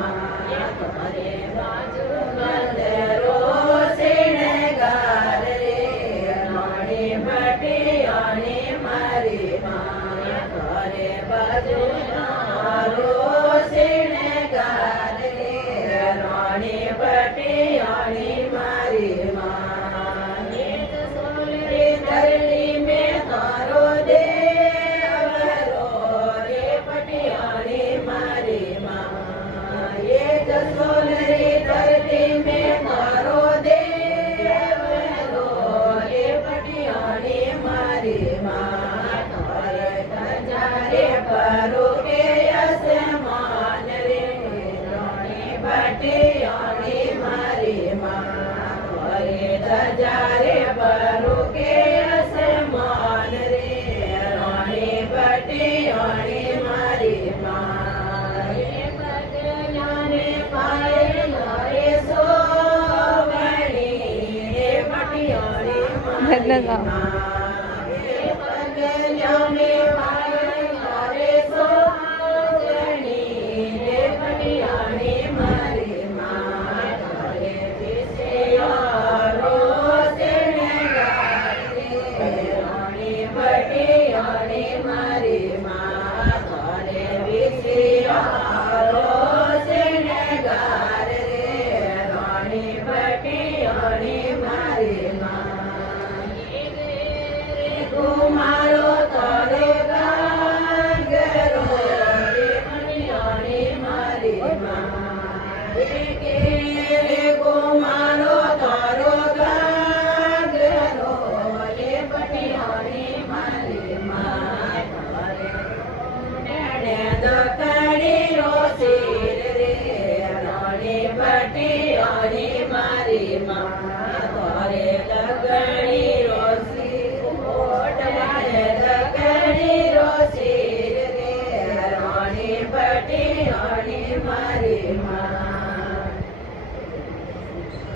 માં કરે બાજુ બંદરો શણગાર રે રાણી ભટિયાણી મારી માં કરે બાજુ મારો શણગાર રે રાણી ભટિયાણી મારી માં ધરણી મેં તારો દેવરો રે ભટિયાણી મારી માં એ જસોલરી ધરતી મેં તારો દેવરો રે ભટિયાણી મારી માં તારે તજારે પરો કે અસમાન રે રાણી ભટિયાણી મારી માં તારે તજારે પરો કે અસમાન રે રાણી ભટિયાણી મારી માં પગલાને પાયલો રે સોવણી રે ભટિયાણી મારી માં પગલાને પાયલો રે સોવણી રે ભટિયાણી મારી માં કરે વિષયારો શણગાર રે રાણી ભટિયાણી મારી માં કરે વિષયારો શણગાર રે રાણી ભટિયાણી મારી માં કુમારો તારો ગાગરો રે ભટિયાણી મારી માં કુમારો તારો ગાગરો રે ભટિયાણી મારી માં દકડી રોશીર રે રાણી ભટિયાણી મારી માં તારે લગડી રોશી દકડી રોશી